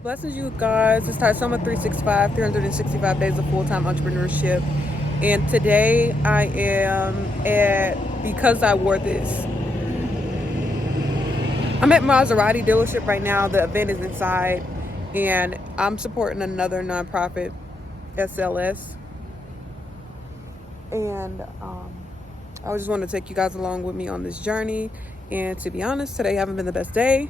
Blessings, you guys. It's Summer 365, 365 days of full time entrepreneurship. And today I am at Because I Wore This. I'm at Maserati dealership right now. The event is inside, and I'm supporting another nonprofit, SLS. And I just want to take you guys along with me on this journey. And to be honest, today haven't been the best day,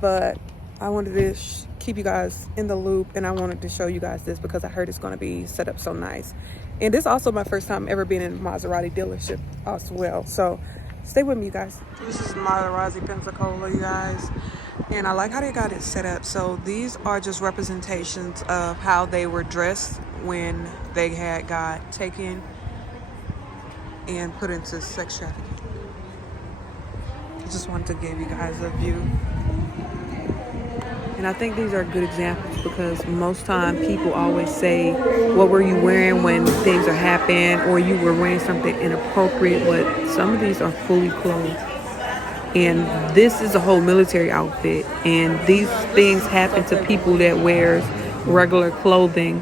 but I wanted to keep you guys in the loop, and I wanted to show you guys this because I heard it's going to be set up so nice. And this is also my first time ever being in a Maserati dealership as well. So stay with me, you guys. This is Maserati Pensacola, you guys. And I like how they got it set up. So these are just representations of how they were dressed when they had got taken and put into sex trafficking. I just wanted to give you guys a view. And I think these are good examples because most time people always say, what were you wearing when things are happening, or you were wearing something inappropriate, but some of these are fully clothed. And this is a whole military outfit, and these things happen to people that wears regular clothing.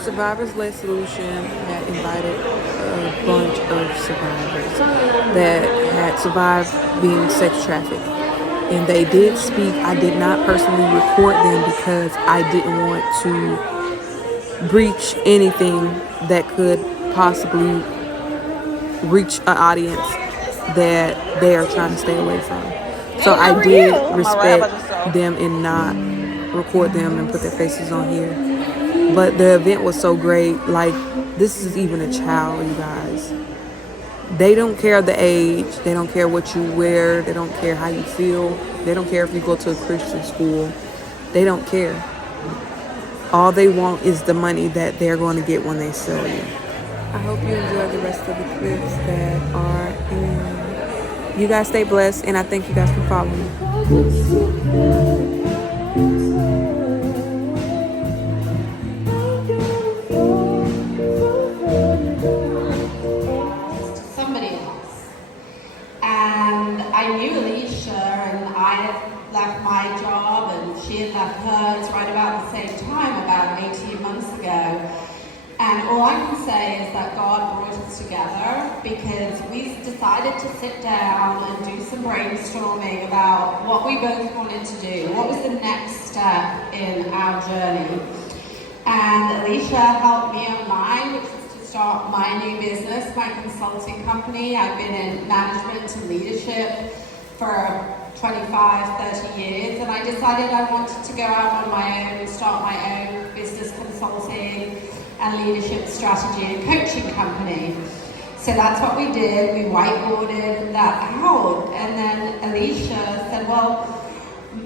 Survivors-led solution had invited a bunch of survivors that had survived being sex trafficked. And they did speak. I did not personally record them because I didn't want to breach anything that could possibly reach an audience that they are trying to stay away from. So I did respect them and not record them and put their faces on here. But the event was so great. Like, this is even a child, you guys. They don't care the age. They don't care what you wear. They don't care how you feel. They don't care if you go to a Christian school. They don't care. All they want is the money that they're going to get when they sell you. I hope you enjoy the rest of the clips that are in. You guys stay blessed, and I thank you guys for following me. Somebody else. And I knew Alicia, and I had left my job and she had left hers right about the same time, about 18 months ago. And all I can say is that God brought us together because we decided to sit down and do some brainstorming about what we both wanted to do. What was the next step in our journey? And Alicia helped me on mine, which was to start my new business, my consulting company. I've been in management and leadership for 25, 30 years, and I decided I wanted to go out on my own and start my own business consulting and leadership strategy and coaching company. So that's what we did. We whiteboarded that out, and then Alicia said, well,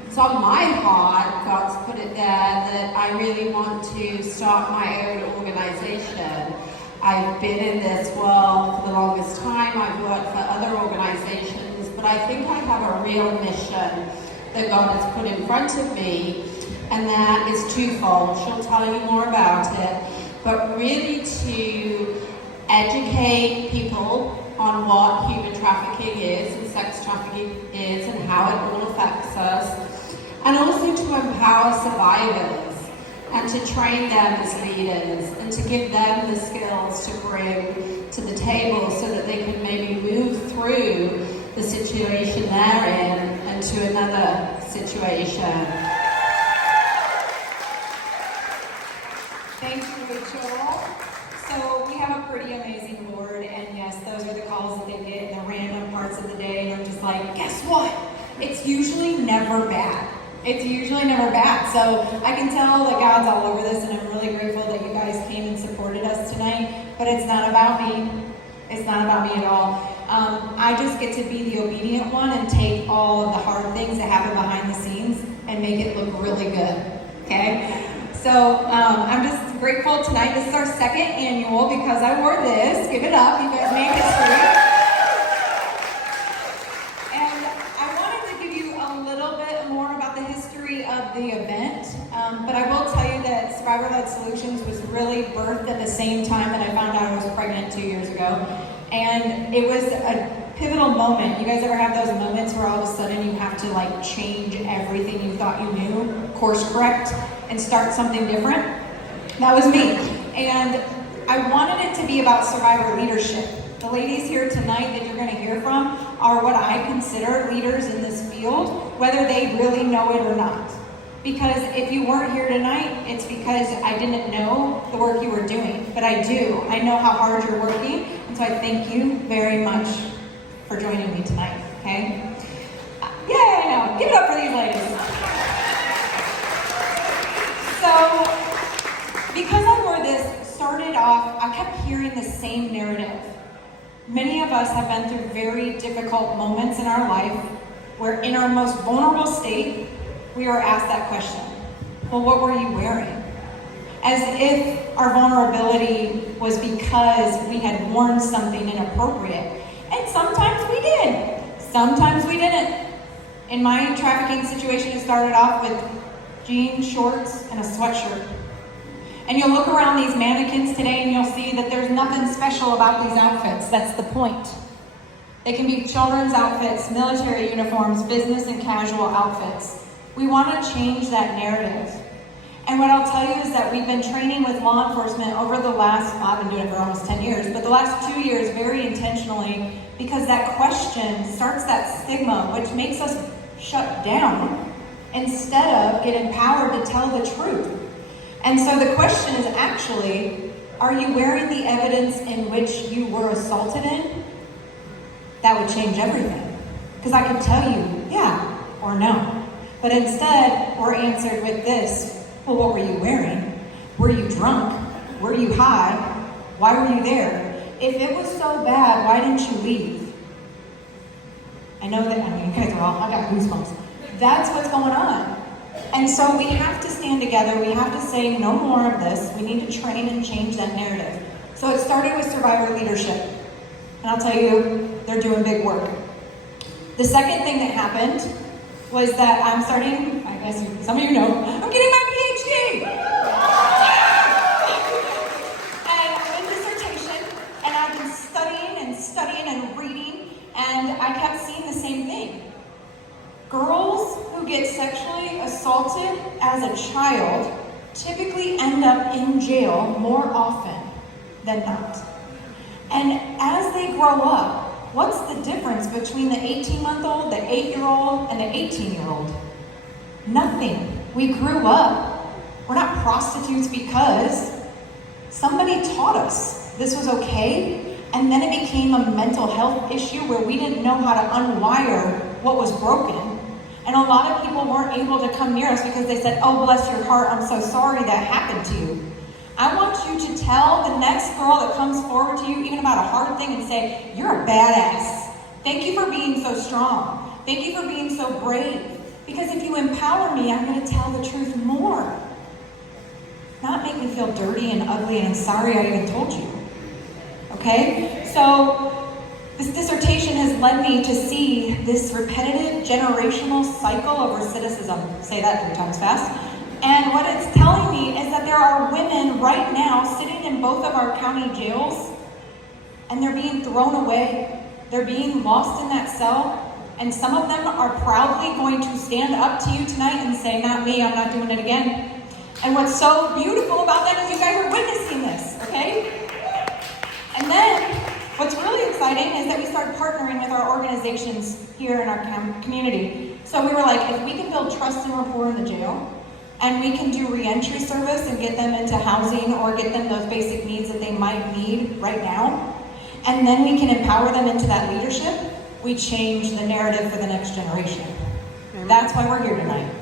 it's on my heart, God's put it there, that I really want to start my own organization. I've been in this world for the longest time. I've worked for other organizations, but I think I have a real mission that God has put in front of me, and that is twofold. She'll tell you more about it, but really to educate people on what human trafficking is and sex trafficking is and how it all affects us, and also to empower survivors and to train them as leaders and to give them the skills to bring to the table so that they can maybe move through the situation they're in and to another situation. Thank you, Rachel. So we have a pretty amazing board, and yes, those are the calls that they get in the random parts of the day, and I'm just like, guess what? It's usually never bad. It's usually never bad. So I can tell that God's all over this, and I'm really grateful that you guys came and supported us tonight, but it's not about me. It's not about me at all. I just get to be the obedient one and take all of the hard things that happen behind the scenes and make it look really good, okay? So I'm just grateful tonight. This is our second annual Because I Wore This. Give it up. You guys made history. And I wanted to give you a little bit more about the history of the event. But I will tell you that Survivor-Led Solutions was really birthed at the same time that I found out I was pregnant 2 years ago. And it was a pivotal moment. You guys ever have those moments where all of a sudden you have to like change everything you thought you knew, course correct, and start something different? That was me. And I wanted it to be about survivor leadership. The ladies here tonight that you're going to hear from are what I consider leaders in this field, whether they really know it or not. Because if you weren't here tonight, it's because I didn't know the work you were doing. But I do. I know how hard you're working. And so I thank you very much for joining me tonight, okay? Yay, I know. Give it up for these ladies. So, because I wore this, started off, I kept hearing the same narrative. Many of us have been through very difficult moments in our life where in our most vulnerable state, we are asked that question. Well, what were you wearing? As if our vulnerability was because we had worn something inappropriate. And sometimes we did. Sometimes we didn't. In my trafficking situation, it started off with jeans, shorts, and a sweatshirt. And you'll look around these mannequins today and you'll see that there's nothing special about these outfits. That's the point. They can be children's outfits, military uniforms, business and casual outfits. We want to change that narrative. And what I'll tell you is that we've been training with law enforcement over the last, I've been doing it for almost 10 years, but the last 2 years very intentionally, because that question starts that stigma, which makes us shut down instead of get empowered to tell the truth. And so the question is actually, are you wearing the evidence in which you were assaulted in? That would change everything. Because I can tell you, yeah or no. But instead, we're answered with this. Well, what were you wearing? Were you drunk? Were you high? Why were you there? If it was so bad, why didn't you leave? I know that, you guys are all, I got goosebumps. That's what's going on. And so we have to stand together. We have to say no more of this. We need to train and change that narrative. So it started with survivor leadership. And I'll tell you, they're doing big work. The second thing that happened was that I'm starting, I guess some of you know, I'm getting my PhD. And I'm in dissertation, and I've been studying and reading, and I kept seeing the same thing. Girls who get sexually assaulted as a child typically end up in jail more often than not. And as they grow up, what's the difference between the 18-month-old, the 8-year-old, and the 18-year-old? Nothing. We grew up. We're not prostitutes because somebody taught us this was okay, and then it became a mental health issue where we didn't know how to unwire what was broken. And a lot of people weren't able to come near us because they said, oh, bless your heart, I'm so sorry that happened to you. I want you to tell the next girl that comes forward to you, even about a hard thing, and say, you're a badass. Thank you for being so strong. Thank you for being so brave. Because if you empower me, I'm going to tell the truth more. Not make me feel dirty and ugly and sorry I even told you. Okay? So this dissertation has led me to see this repetitive generational cycle of recidivism. Say that 3 times fast. And what it's telling me is that there are women right now sitting in both of our county jails, and they're being thrown away. They're being lost in that cell, and some of them are proudly going to stand up to you tonight and say, not me, I'm not doing it again. And what's so beautiful about that is you guys are witnessing this, okay? And then, what's really exciting is that we started partnering with our organizations here in our community. So we were like, if we can build trust and rapport in the jail, and we can do reentry service and get them into housing or get them those basic needs that they might need right now, and then we can empower them into that leadership, we change the narrative for the next generation. That's why we're here tonight,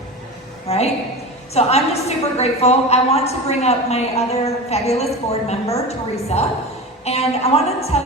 right? So I'm just super grateful. I want to bring up my other fabulous board member, Teresa, and I want to tell